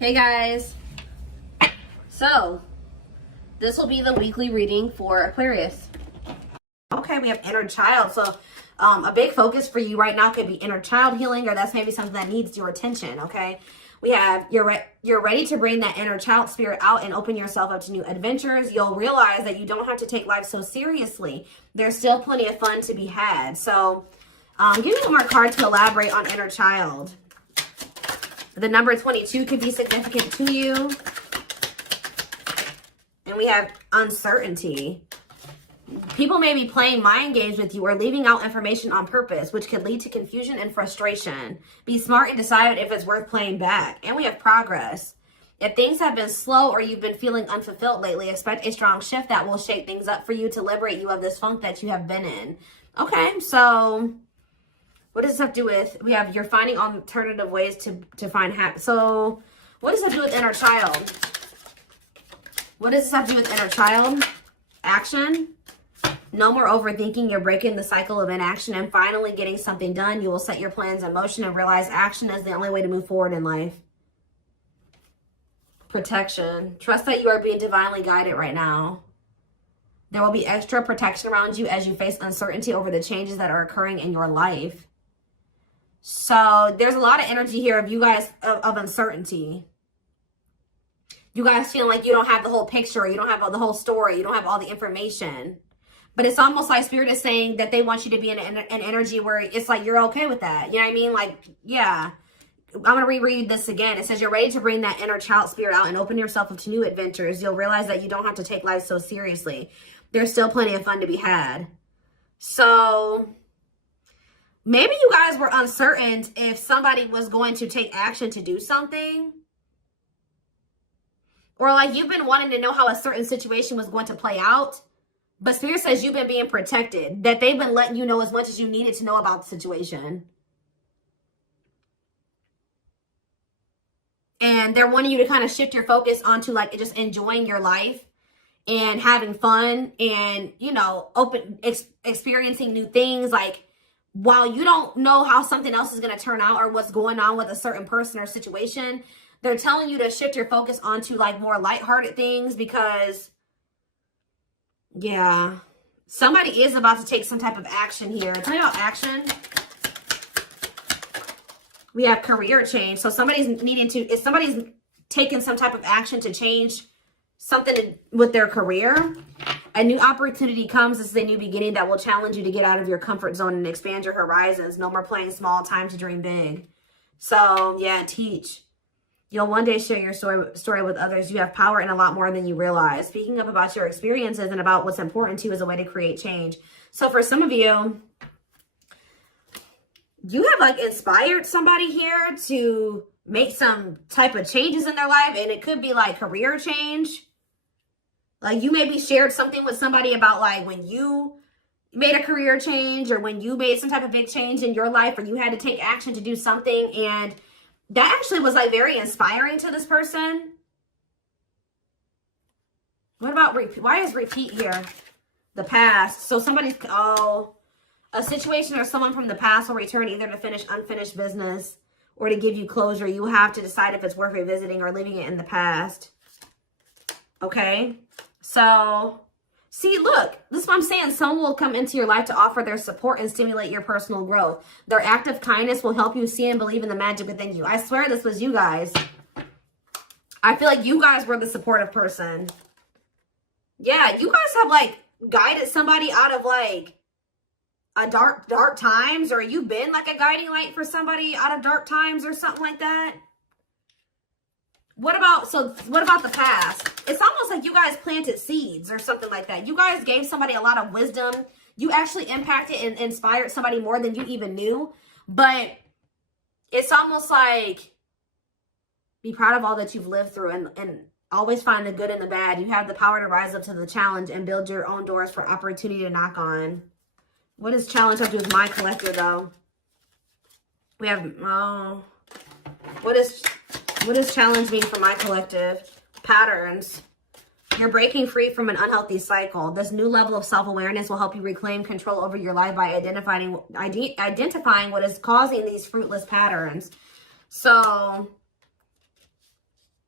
Hey guys, so this will be the weekly reading for Aquarius. Okay, we have inner child. So a big focus for you right now could be inner child healing, or that's maybe something that needs your attention. Okay, we have you're ready to bring that inner child spirit out and open yourself up to new adventures. You'll realize that you don't have to take life so seriously. There's still plenty of fun to be had. So give me one more card to elaborate on inner child. The number 22 could be significant to you. And we have uncertainty. People may be playing mind games with you or leaving out information on purpose, which could lead to confusion and frustration. Be smart and decide if it's worth playing back. And we have progress. If things have been slow or you've been feeling unfulfilled lately, expect a strong shift that will shake things up for you to liberate you of this funk that you have been in. Okay, so what does this have to do with? We have you're finding alternative ways to find happiness. So what does that do with inner child? What does this have to do with inner child? Action. No more overthinking. You're breaking the cycle of inaction and finally getting something done. You will set your plans in motion and realize action is the only way to move forward in life. Protection. Trust that you are being divinely guided right now. There will be extra protection around you as you face uncertainty over the changes that are occurring in your life. So there's a lot of energy here of you guys of uncertainty. You guys feel like you don't have the whole picture. You don't have the whole story. You don't have all the information. But it's almost like Spirit is saying that they want you to be in an energy where it's like you're okay with that. You know what I mean? Like, yeah. I'm going to reread this again. It says you're ready to bring that inner child spirit out and open yourself up to new adventures. You'll realize that you don't have to take life so seriously. There's still plenty of fun to be had. So maybe you guys were uncertain if somebody was going to take action to do something. Or like you've been wanting to know how a certain situation was going to play out. But Spirit says you've been being protected. That they've been letting you know as much as you needed to know about the situation. And they're wanting you to kind of shift your focus onto like just enjoying your life. And having fun. And, you know, experiencing new things. Like, while you don't know how something else is going to turn out or what's going on with a certain person or situation, they're telling you to shift your focus onto like more lighthearted things because, yeah, somebody is about to take some type of action here. Tell me about action. We have career change. So somebody's taking some type of action to change something with their career. A new opportunity comes. This is a new beginning that will challenge you to get out of your comfort zone and expand your horizons. No more playing small, time to dream big. So, yeah, teach. You'll one day share your story with others. You have power in a lot more than you realize. Speaking up about your experiences and about what's important to you is a way to create change. So for some of you, you have like inspired somebody here to make some type of changes in their life. And it could be like career change. Like you maybe shared something with somebody about like when you made a career change or when you made some type of big change in your life or you had to take action to do something. And that actually was like very inspiring to this person. What about repeat? Why is repeat here? The past. So somebody's, a situation or someone from the past will return either to finish unfinished business or to give you closure. You have to decide if it's worth revisiting or leaving it in the past. Okay. So, see, look, this is what I'm saying. Someone will come into your life to offer their support and stimulate your personal growth. Their act of kindness will help you see and believe in the magic within you. I swear this was you guys. I feel like you guys were the supportive person. Yeah, you guys have, like, guided somebody out of, like, a dark times. Or you've been, like, a guiding light for somebody out of dark times or something like that. What about the past? It's almost like you guys planted seeds or something like that. You guys gave somebody a lot of wisdom. You actually impacted and inspired somebody more than you even knew. But it's almost like be proud of all that you've lived through and always find the good and the bad. You have the power to rise up to the challenge and build your own doors for opportunity to knock on. What does challenge have to do with my collector, though? We have, what does challenge mean for my collective? Patterns. You're breaking free from an unhealthy cycle. This new level of self-awareness will help you reclaim control over your life by identifying what is causing these fruitless patterns. So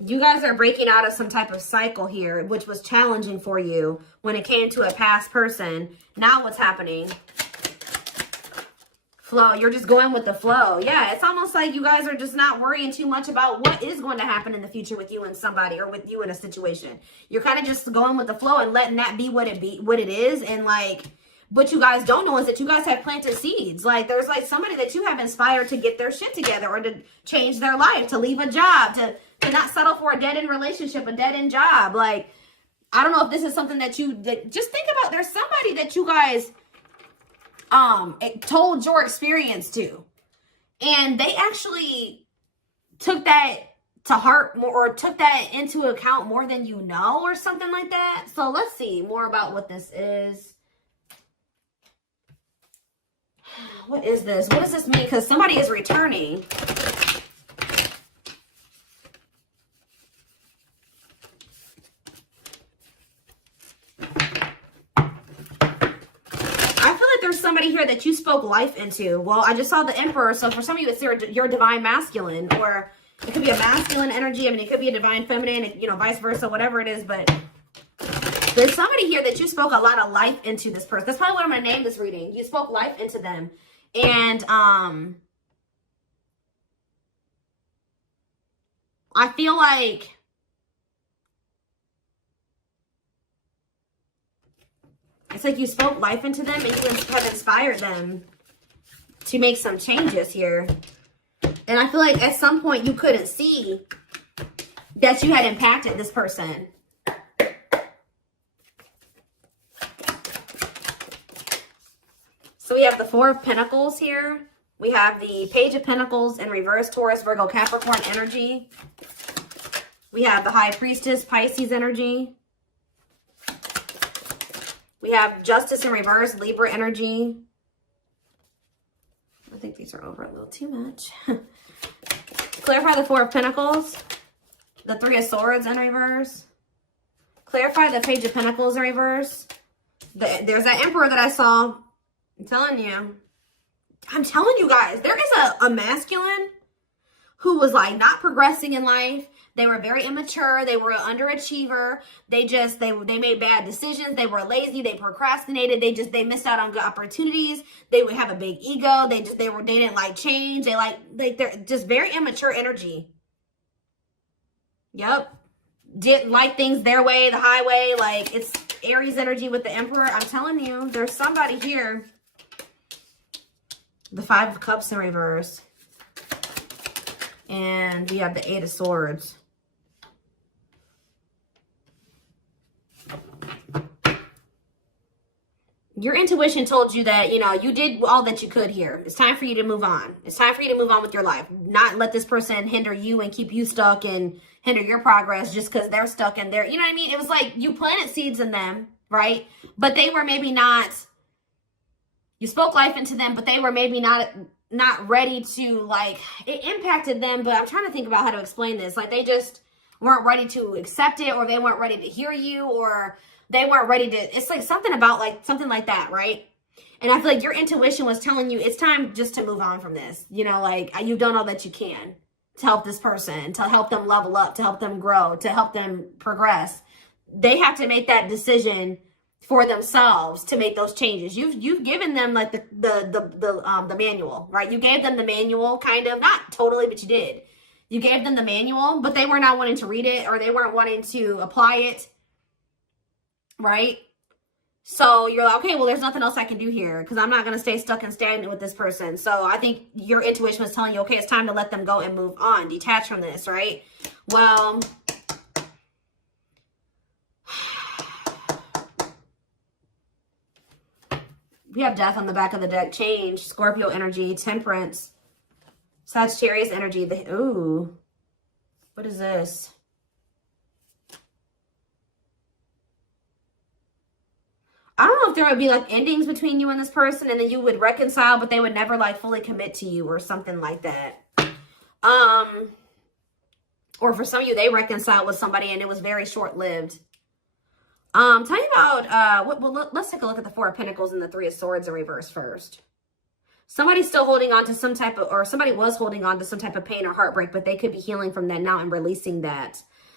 You guys are breaking out of some type of cycle here, which was challenging for you when it came to a past person. Now what's happening? Flow. You're just going with the flow. Yeah, it's almost like you guys are just not worrying too much about what is going to happen in the future with you and somebody, or with you in a situation. You're kind of just going with the flow and letting that be what it is. And like, what you guys don't know is that you guys have planted seeds. Like, there's like somebody that you have inspired to get their shit together, or to change their life, to leave a job, to not settle for a dead-end relationship, a dead-end job. Like, I don't know if this is something that just think about. There's somebody that you guys told your experience to, and they actually took that to heart more, or took that into account more than you know, or something like that. So let's see more about what this is. What is this? What does this mean? Because somebody is returning. Somebody here that you spoke life into. Well, I just saw the Emperor, so for some of you, it's your divine masculine, or it could be a masculine energy. I mean, it could be a divine feminine, you know, vice versa, whatever it is. But there's somebody here that you spoke a lot of life into this person. That's probably what I'm going to name this reading. You spoke life into them. And I feel like it's like you spoke life into them, and you have inspired them to make some changes here. And I feel like at some point you couldn't see that you had impacted this person. So we have the Four of Pentacles here. We have the Page of Pentacles in reverse, Taurus, Virgo, Capricorn energy. We have the High Priestess, Pisces energy. We have Justice in reverse, Libra energy. I think these are over a little too much. Clarify the Four of Pentacles. The Three of Swords in reverse. Clarify the Page of Pentacles in reverse. There's that Emperor that I saw. I'm telling you guys, there is a masculine who was like not progressing in life. They were very immature. They were an underachiever. They made bad decisions. They were lazy. They procrastinated. They missed out on good opportunities. They would have a big ego. They didn't like change. They're just very immature energy. Yep. Didn't like things their way, the highway. Like, it's Aries energy with the Emperor. I'm telling you, there's somebody here. The Five of Cups in reverse. And we have the Eight of Swords. Your intuition told you that, you know, you did all that you could here. It's time for you to move on. It's time for you to move on with your life. Not let this person hinder you and keep you stuck and hinder your progress just because they're stuck in there. You know what I mean? It was like you planted seeds in them, right? But they were maybe not, you spoke life into them, but they were maybe not ready to, like, it impacted them. But I'm trying to think about how to explain this. Like, they just weren't ready to accept it, or they weren't ready to hear you, or they weren't ready to, it's like something about like, something like that, right? And I feel like your intuition was telling you it's time just to move on from this. You know, like, you've done all that you can to help this person, to help them level up, to help them grow, to help them progress. They have to make that decision for themselves to make those changes. You've given them like the manual, right? You gave them the manual, kind of, not totally, but you did. You gave them the manual, but they were not wanting to read it, or they weren't wanting to apply it. Right? So you're like, okay, well, there's nothing else I can do here because I'm not going to stay stuck and stagnant with this person. So I think your intuition was telling you, okay, it's time to let them go and move on, detach from this, right? Well, we have Death on the back of the deck, Change, Scorpio energy, Temperance, Sagittarius energy. Ooh, what is this? I don't know if there would be like endings between you and this person, and then you would reconcile, but they would never like fully commit to you or something like that. Or for some of you, they reconciled with somebody and it was very short-lived. Tell me about, let's take a look at the Four of Pentacles and the Three of Swords in reverse first. Somebody's still holding on to some type of, or somebody was holding on to some type of pain or heartbreak, but they could be healing from that now and releasing that.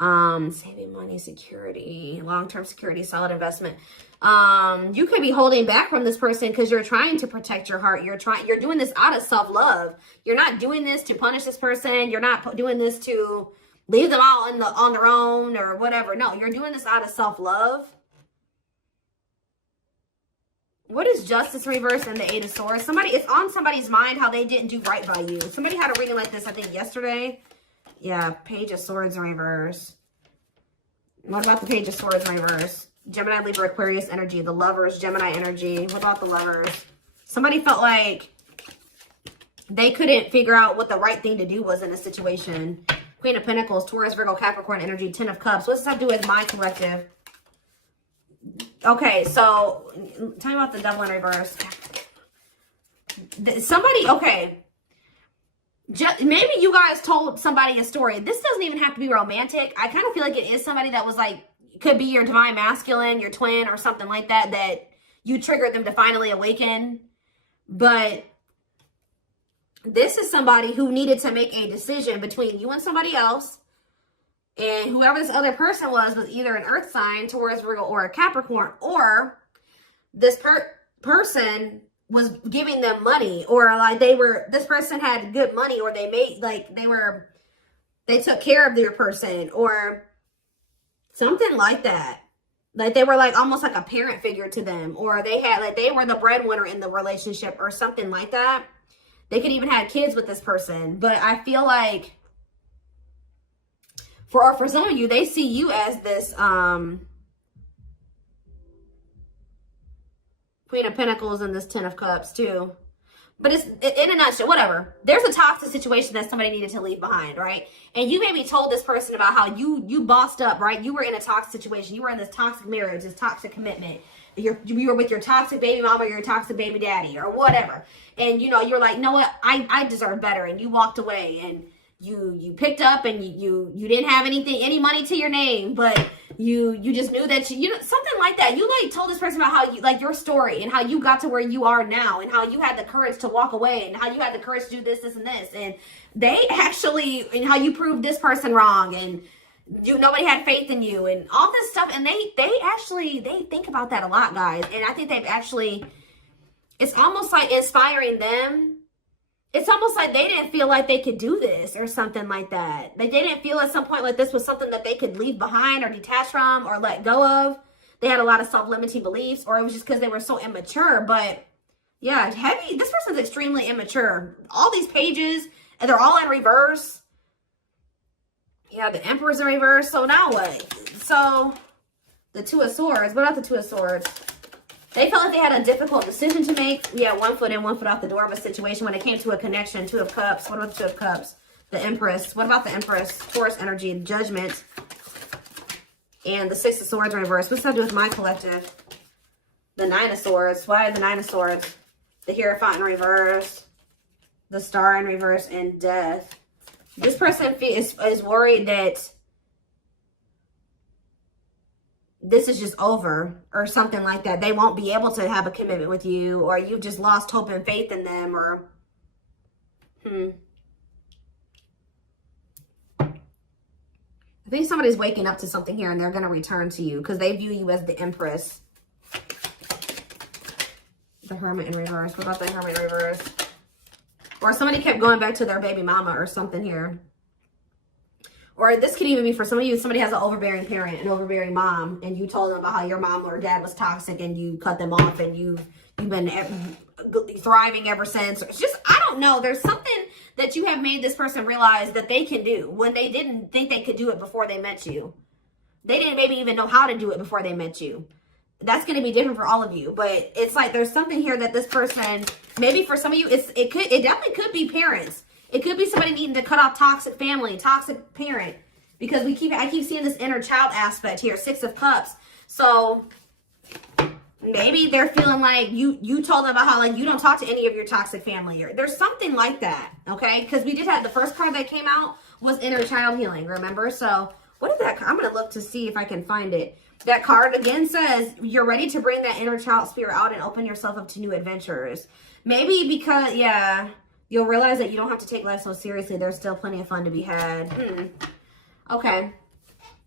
Saving money, security, long-term security, solid investment. You could be holding back from this person because you're trying to protect your heart. You're doing this out of self-love. You're not doing this to punish this person. You're not doing this to leave them all on their own or whatever. No, you're doing this out of self-love. What is Justice reverse and the Eight of Swords? It's on somebody's mind how they didn't do right by you. Somebody had a reading like this, I think, yesterday. Yeah, Page of Swords in reverse. What about the Page of Swords in reverse? Gemini, Libra, Aquarius energy. The Lovers, Gemini energy. What about the Lovers? Somebody felt like they couldn't figure out what the right thing to do was in a situation. Queen of Pentacles, Taurus, Virgo, Capricorn energy. Ten of Cups. What does that have to do with my collective? Okay, so tell me about the Devil in reverse. Okay. Maybe you guys told somebody a story. This doesn't even have to be romantic. I kind of feel like it is somebody that was like, could be your divine masculine, your twin, or something like that, that you triggered them to finally awaken. But this is somebody who needed to make a decision between you and somebody else. And whoever this other person was either an earth sign, Taurus, Virgo, or a Capricorn, or this person was giving them money, or like this person had good money, or they took care of their person, or something like that. Like they were like almost like a parent figure to them, or they were the breadwinner in the relationship or something like that. They could even have kids with this person. But I feel like for some of you, they see you as this Queen of Pentacles and this Ten of Cups too. But it's in a nutshell, whatever. There's a toxic situation that somebody needed to leave behind, right? And you maybe told this person about how you bossed up, right? You were in a toxic situation. You were in this toxic marriage, this toxic commitment. You were with your toxic baby mama or your toxic baby daddy or whatever. And, you're like, you know what? I deserve better. And you walked away and you picked up and you didn't have any money to your name, but you just knew that something like that. You like told this person about how you like your story and how you got to where you are now and how you had the courage to walk away and how you had the courage to do this and this. And they actually, and how you proved this person wrong and nobody had faith in you and all this stuff. And they think about that a lot, guys. And I think it's almost like inspiring them. It's almost like they didn't feel like they could do this or something like that. They didn't feel at some point like this was something that they could leave behind or detach from or let go of. They had a lot of self-limiting beliefs, or it was just because they were so immature. But yeah, this person's extremely immature. All these pages, and they're all in reverse. Yeah, the Emperor's in reverse. So now what? So the Two of Swords. What about the Two of Swords? They felt like they had a difficult decision to make. Yeah, 1 foot in, 1 foot out the door of a situation when it came to a connection. Two of Cups. What about the Two of Cups? The Empress. What about the Empress? Taurus energy, Judgment. And the Six of Swords in reverse. What's that do with my collective? The Nine of Swords. Why the Nine of Swords? The Hierophant in reverse. The Star in reverse. And Death. This person is worried that this is just over or something like that. They won't be able to have a commitment with you, or you've just lost hope and faith in them, or I think somebody's waking up to something here and they're going to return to you because they view you as the Empress. The Hermit in reverse. What about the Hermit in reverse? Or somebody kept going back to their baby mama or something here. Or this could even be for some of you, somebody has an overbearing parent, an overbearing mom, and you told them about how your mom or dad was toxic and you cut them off and you've been thriving ever since. It's just, I don't know. There's something that you have made this person realize that they can do when they didn't think they could do it before they met you. They didn't maybe even know how to do it before they met you. That's going to be different for all of you. But it's like there's something here that this person, maybe for some of you, it definitely could be parents. It could be somebody needing to cut off toxic family, toxic parent. Because I keep seeing this inner child aspect here, Six of Cups. So maybe they're feeling like you told them about how like you don't talk to any of your toxic family. Or there's something like that, okay? Because we did have the first card that came out was inner child healing, remember? So what is that? I'm going to look to see if I can find it. That card again says you're ready to bring that inner child spirit out and open yourself up to new adventures. Maybe because, yeah, you'll realize that you don't have to take life so seriously. There's still plenty of fun to be had. Okay.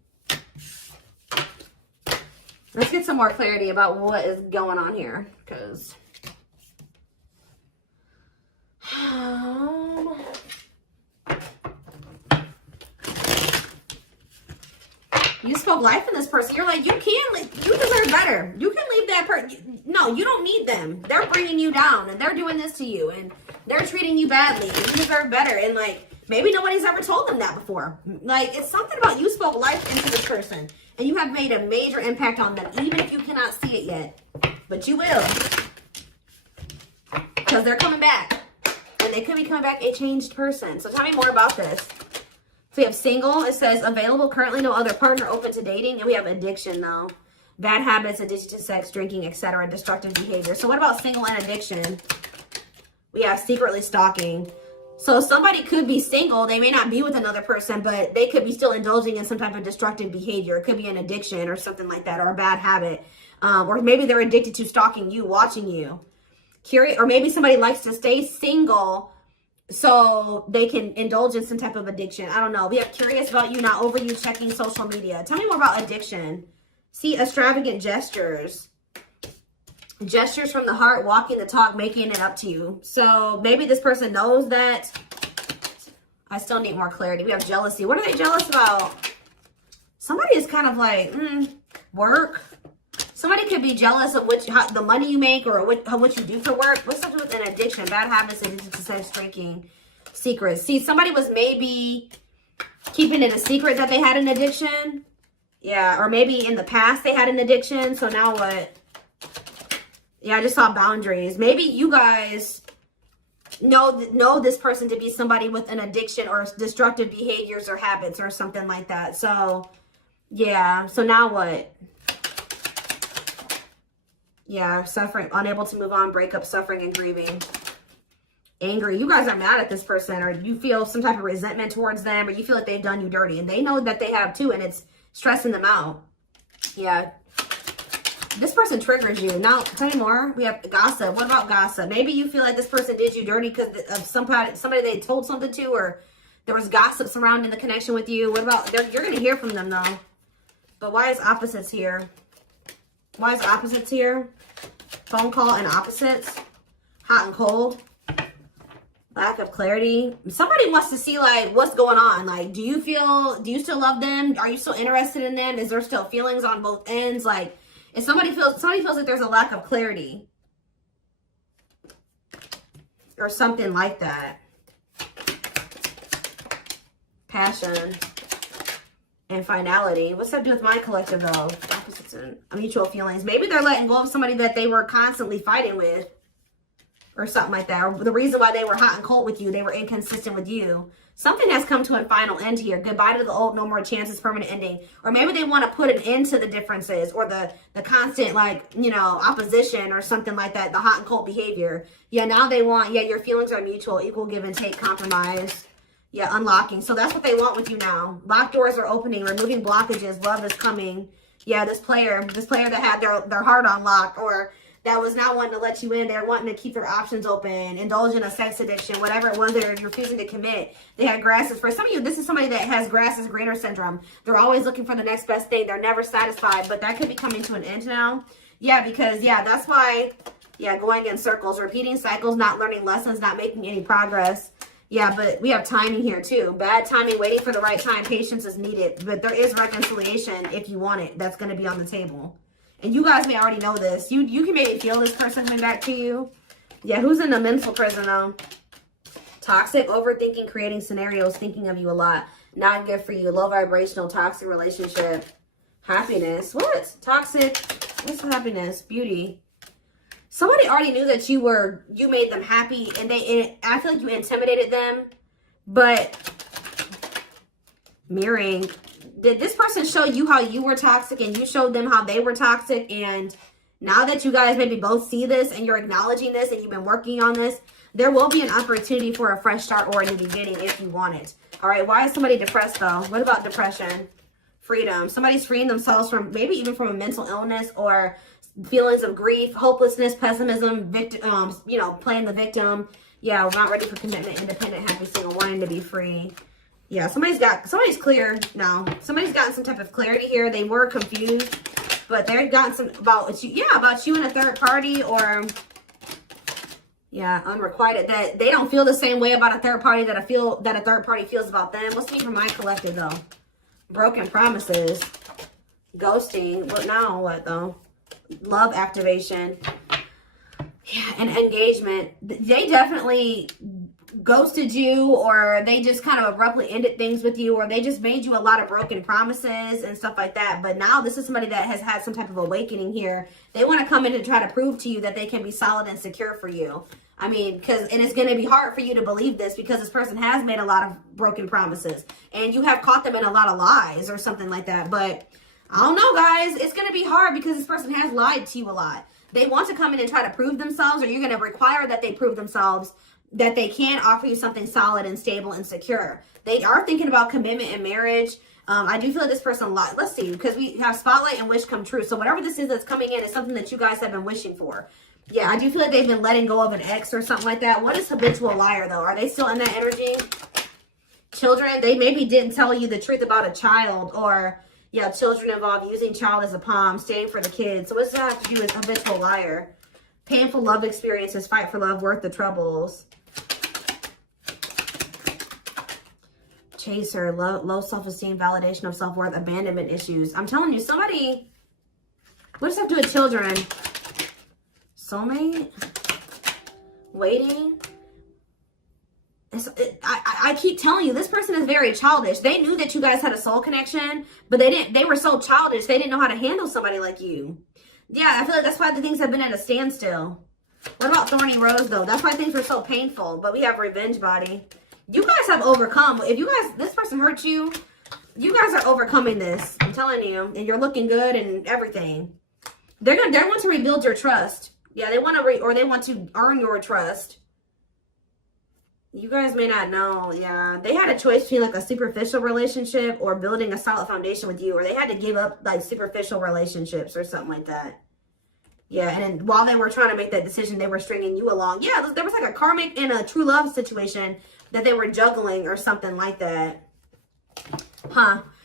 Let's get some more clarity about what is going on here, because you spoke life in this person. You're like, you deserve better. You can leave that person. No, you don't need them. They're bringing you down, and they're doing this to you, and they're treating you badly, and you deserve better. And like, maybe nobody's ever told them that before. Like, it's something about you spoke life into this person, and you have made a major impact on them, even if you cannot see it yet. But you will, because they're coming back, and they could be coming back a changed person. So tell me more about this. So we have single. It says available, currently no other partner, open to dating. And we have addiction, though. Bad habits, addiction to sex, drinking, etc. Destructive behavior. So what about single and addiction? We have secretly stalking. So somebody could be single. They may not be with another person, but they could be still indulging in some type of destructive behavior. It could be an addiction or something like that, or a bad habit. Or maybe they're addicted to stalking you, watching you. Curious, or maybe somebody likes to stay single so they can indulge in some type of addiction. I don't know. We have curious about you, not over you, checking social media. Tell me more about addiction. See, extravagant gestures. Gestures from the heart, walking the talk, making it up to you. So maybe this person knows that. I still need more clarity. We have jealousy. What are they jealous about? Somebody is kind of like, work. Somebody could be jealous of the money you make, or what you do for work. What's something with an addiction? Bad habits, addiction to sex, drinking, secrets. See, somebody was maybe keeping it a secret that they had an addiction. Yeah, or maybe in the past they had an addiction. So now what? Yeah, I just saw boundaries. Maybe you guys know this person to be somebody with an addiction or destructive behaviors or habits or something like that. So, yeah. So now what? Yeah, suffering, unable to move on, breakup, suffering, and grieving. Angry. You guys are mad at this person, or you feel some type of resentment towards them, or you feel like they've done you dirty, and they know that they have too, and it's stressing them out. Yeah. This person triggers you. Now, tell me more. We have gossip. What about gossip? Maybe you feel like this person did you dirty because of somebody they told something to, or there was gossip surrounding the connection with you. What about, you're going to hear from them, though. But why is opposites here? Why is opposites here? Phone call and opposites. Hot and cold. Lack of clarity. Somebody wants to see, like, what's going on. Like, do you still love them? Are you still interested in them? Is there still feelings on both ends? Like, if somebody feels like there's a lack of clarity. Or something like that. Passion. And finality. What's that do with my collective, though? Opposites and mutual feelings. Maybe they're letting go of somebody that they were constantly fighting with. Or something like that. Or the reason why they were hot and cold with you. They were inconsistent with you. Something has come to a final end here. Goodbye to the old, no more chances, permanent ending. Or maybe they want to put an end to the differences. Or the constant, like, you know, opposition or something like that. The hot and cold behavior. Yeah, now they want, yeah, your feelings are mutual. Equal give and take, compromise. Yeah, unlocking. So that's what they want with you now. Locked doors are opening, removing blockages. Love is coming. Yeah, this player that had their heart on lock, or that was not wanting to let you in. They're wanting to keep their options open, indulge in a sex addiction, whatever it was they're refusing to commit. They had grasses. For some of you, this is somebody that has grass is greener syndrome. They're always looking for the next best thing. They're never satisfied, but that could be coming to an end now. Yeah, because, yeah, that's why, yeah, going in circles, repeating cycles, not learning lessons, not making any progress. Yeah, but we have timing here too. Bad timing, waiting for the right time. Patience is needed. But there is reconciliation if you want it. That's going to be on the table. And you guys may already know this. You can maybe feel this person coming back to you. Yeah, who's in a mental prison though? Toxic, overthinking, creating scenarios, thinking of you a lot. Not good for you. Low vibrational, toxic relationship. Happiness. What? Toxic. What's happiness? Beauty. Somebody already knew that you made them happy, and I feel like you intimidated them. But mirroring, did this person show you how you were toxic, and you showed them how they were toxic? And now that you guys maybe both see this, and you're acknowledging this, and you've been working on this, there will be an opportunity for a fresh start or a new beginning if you want it. All right, why is somebody depressed though? What about depression? Freedom. Somebody's freeing themselves from, maybe even from a mental illness or feelings of grief, hopelessness, pessimism, victim, you know, playing the victim. Yeah, we're not ready for commitment, independent, happy, single, wanting to be free. Yeah, somebody's clear now. Somebody's gotten some type of clarity here. They were confused. But they've gotten some about you, yeah, about you and a third party, or yeah, unrequited, that they don't feel the same way about a third party that a third party feels about them. What's the name for my collective though? Broken promises, ghosting. What now? What though? Love activation. Yeah, and engagement. They definitely ghosted you, or they just kind of abruptly ended things with you, or they just made you a lot of broken promises and stuff like that. But now this is somebody that has had some type of awakening here. They want to come in and try to prove to you that they can be solid and secure for you. I mean, and it's going to be hard for you to believe this because this person has made a lot of broken promises and you have caught them in a lot of lies or something like that. But I don't know, guys. It's going to be hard because this person has lied to you a lot. They want to come in and try to prove themselves, or you're going to require that they prove themselves that they can offer you something solid and stable and secure. They are thinking about commitment and marriage. I do feel like this person, let's see, because we have spotlight and wish come true. So whatever this is that's coming in is something that you guys have been wishing for. Yeah, I do feel like they've been letting go of an ex or something like that. What is habitual liar, though? Are they still in that energy? Children, they maybe didn't tell you the truth about a child, or, yeah, children involved, using child as a palm, staying for the kids. So what's that have to do with habitual liar? Painful love experiences, fight for love, worth the troubles. Chaser, low self-esteem, validation of self-worth, abandonment issues. I'm telling you, somebody, what does that have to do with children? Soulmate, waiting. I keep telling you, this person is very childish. They knew that you guys had a soul connection, but they were so childish, they didn't know how to handle somebody like you. Yeah, I feel like that's why the things have been at a standstill. What about thorny rose, though? That's why things were so painful, but we have revenge body. You guys have overcome. If you guys, this person hurt you, you guys are overcoming this. I'm telling you, and you're looking good and everything. They want to rebuild your trust. Yeah, they want to they want to earn your trust. You guys may not know. Yeah, they had a choice between like a superficial relationship or building a solid foundation with you, or they had to give up like superficial relationships or something like that. Yeah, and then while they were trying to make that decision, they were stringing you along. Yeah, there was like a karmic and a true love situation that they were juggling or something like that. Huh.